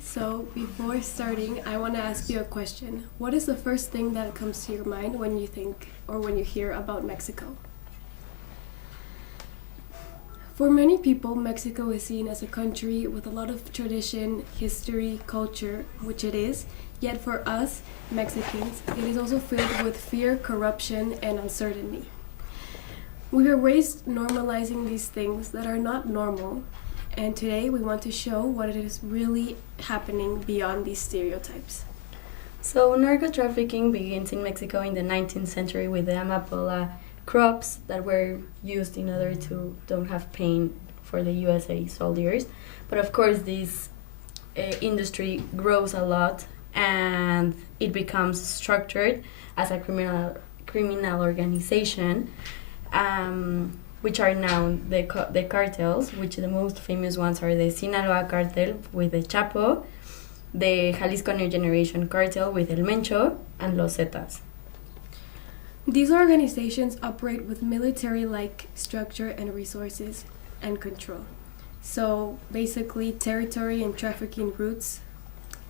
So, before starting, I want to ask you a question. What is the first thing that comes to your mind when you think or when you hear about Mexico? For many people, Mexico is seen as a country with a lot of tradition, history, culture, which it is. Yet for us, Mexicans, it is also filled with fear, corruption, and uncertainty. We are raised normalizing these things that are not normal, and today we want to show what it is really happening beyond these stereotypes. So, narco trafficking begins in Mexico in the 19th century with the amapola crops that were used in order to don't have pain for the USA soldiers. But of course, this industry grows a lot and it becomes structured as a criminal organization, which are now the cartels, which the most famous ones are the Sinaloa cartel with the Chapo, the Jalisco New Generation cartel with El Mencho, and Los Zetas. These organizations operate with military-like structure and resources and control. So basically territory and trafficking routes,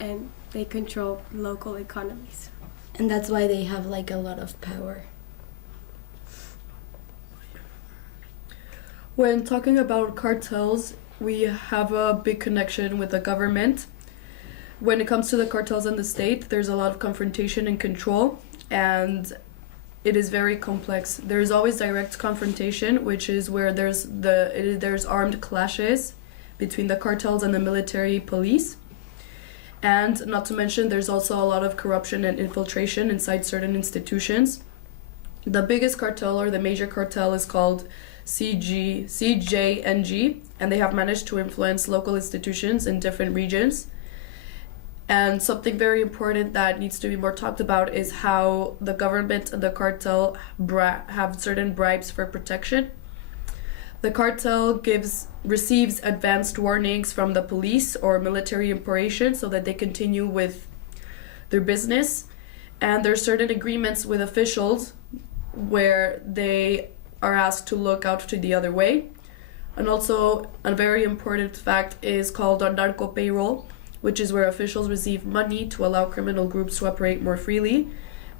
and they control local economies. And that's why they have like a lot of power. When talking about cartels, we have a big connection with the government. When it comes to the cartels in the state, there's a lot of confrontation and control, and it is very complex. There's always direct confrontation, which is where there's armed clashes between the cartels and the military police. And not to mention, there's also a lot of corruption and infiltration inside certain institutions. The biggest cartel or the major cartel is called CJNG, and they have managed to influence local institutions in different regions. And something very important that needs to be more talked about is how the government and the cartel have certain bribes for protection. The cartel receives advanced warnings from the police or military operations so that they continue with their business. And there's certain agreements with officials where they are asked to look out to the other way. And also a very important fact is called a narco payroll, which is where officials receive money to allow criminal groups to operate more freely.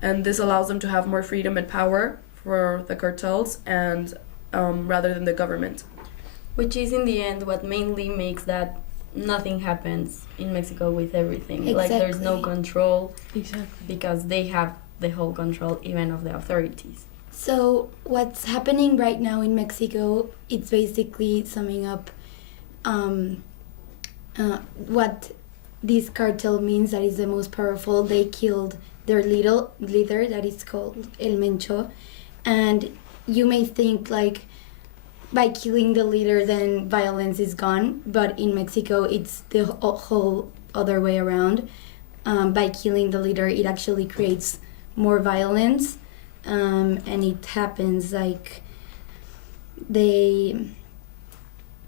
And this allows them to have more freedom and power for the cartels and rather than the government. Which is in the end what mainly makes that nothing happens in Mexico with everything. Exactly. Like there's no control. Exactly. Because they have the whole control even of the authorities. So what's happening right now in Mexico, it's basically summing up what this cartel means, that is the most powerful. They killed their little leader that is called El Mencho, and you may think like by killing the leader then violence is gone, but in Mexico it's the whole other way around. By killing the leader it actually creates more violence, and it happens like they...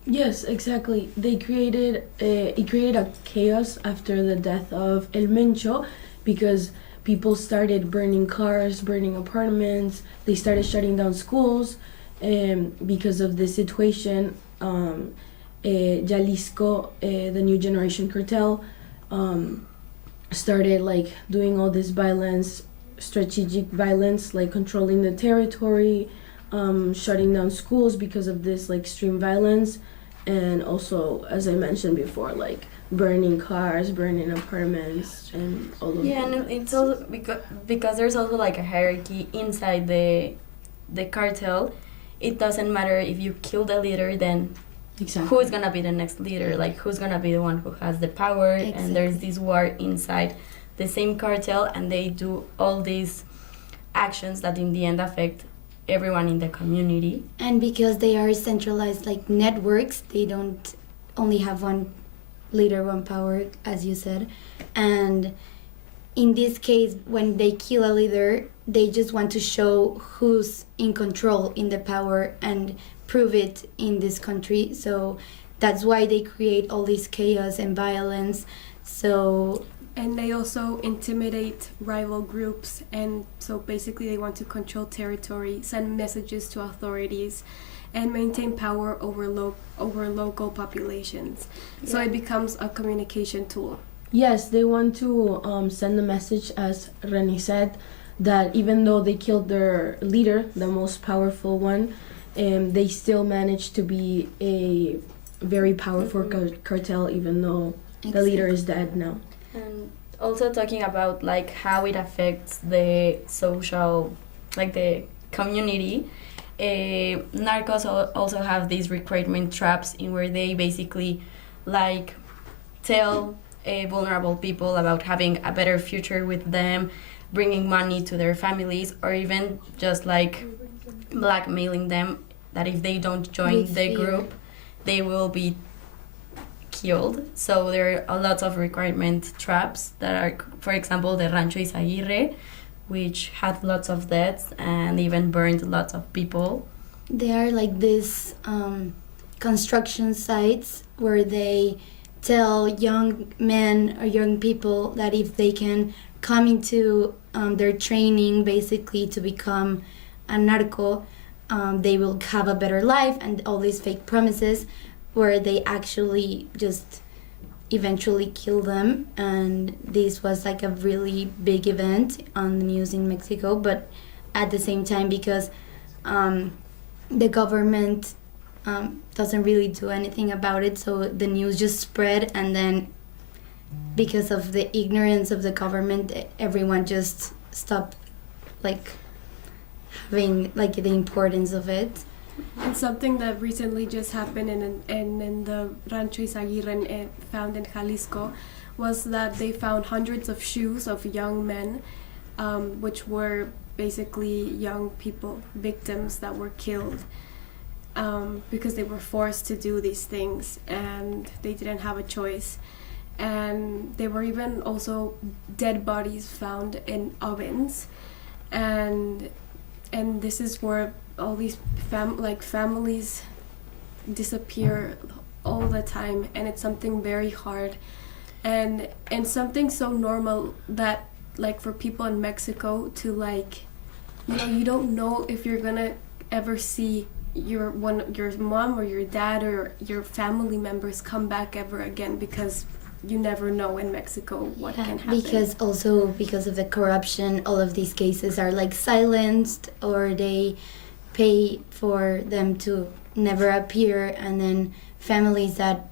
Yes, exactly. It created a chaos after the death of El Mencho because people started burning cars, burning apartments. They started shutting down schools because of this situation. Jalisco, the New Generation cartel, started like doing all this violence, strategic violence, like controlling the territory, shutting down schools because of this like extreme violence. And also, as I mentioned before, like burning cars, burning apartments, and all of that. Yeah, and it's also because there's also like a hierarchy inside the cartel. It doesn't matter if you kill the leader, then Exactly. who's gonna be the next leader? Like who's gonna be the one who has the power? Exactly. And there's this war inside the same cartel, and they do all these actions that in the end affect everyone in the community. And because they are centralized like networks, they don't only have one leader, one power, as you said. And in this case, when they kill a leader, they just want to show who's in control in the power and prove it in this country. So that's why they create all this chaos and violence. So And they also intimidate rival groups, and so basically they want to control territory, send messages to authorities, and maintain power over local populations. So it becomes a communication tool. Yes, they want to send a message, as Reni said, that even though they killed their leader, the most powerful one, they still managed to be a very powerful cartel, even though the leader is dead now. And also talking about like how it affects the social, like the community. Narcos also have these recruitment traps in where they basically like tell vulnerable people about having a better future with them, bringing money to their families, or even just like blackmailing them that if they don't join With the fear. group, they will be killed. So there are lots of recruitment traps that are, for example, the Rancho Izaguirre, which had lots of deaths and even burned lots of people. They are like these construction sites where they tell young men or young people that if they can come into their training basically to become a narco, they will have a better life, and all these fake promises where they actually just eventually kill them. And this was like a really big event on the news in Mexico, but at the same time, because the government doesn't really do anything about it, so the news just spread, and then because of the ignorance of the government, everyone just stopped like having like the importance of it. And something that recently just happened in the Rancho Izaguirre found in Jalisco was that they found hundreds of shoes of young men, which were basically young people, victims that were killed because they were forced to do these things and they didn't have a choice. And there were even also dead bodies found in ovens, and this is where all these families disappear all the time, and it's something very hard and something so normal that like for people in Mexico to like, you know, you don't know if you're gonna ever see your mom or your dad or your family members come back ever again, because you never know in Mexico what can happen. Because of the corruption, all of these cases are like silenced, or they pay for them to never appear, and then families that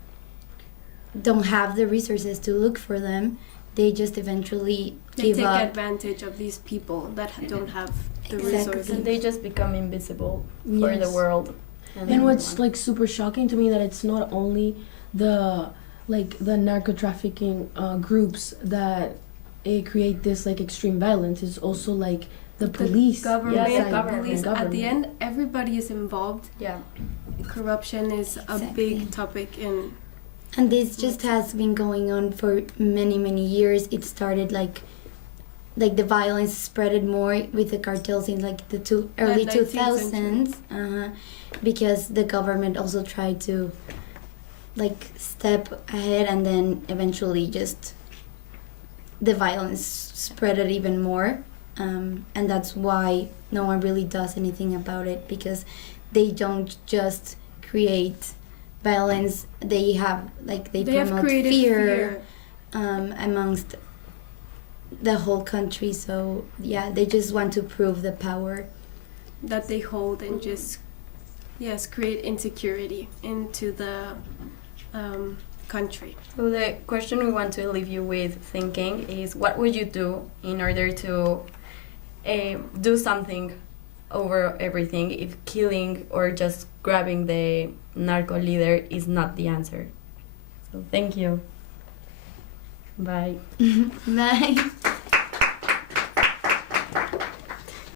don't have the resources to look for them, they just eventually give take up. advantage of these people that don't have the Exactly. resources. And they just become invisible for the Yes. world. And what's like super shocking to me that it's not only the narco trafficking groups that create this like extreme violence. It's also like the police, Government, Yes, the police. government. At the end, everybody is involved. Yeah. Corruption is a Exactly. big topic in. And this just has been going on for many, many years. It started like the violence spreaded more with the cartels in like the early 19th 2000s, because the government also tried to like step ahead, and then eventually just the violence spread it even more, and that's why no one really does anything about it, because they don't just create violence, they have They have promote created fear. amongst the whole country. So yeah, they just want to prove the power. that they hold and just create insecurity into the country. So the question we want to leave you with thinking is, what would you do in order to do something over everything if killing or just grabbing the narco leader is not the answer? So thank you. Bye. Bye.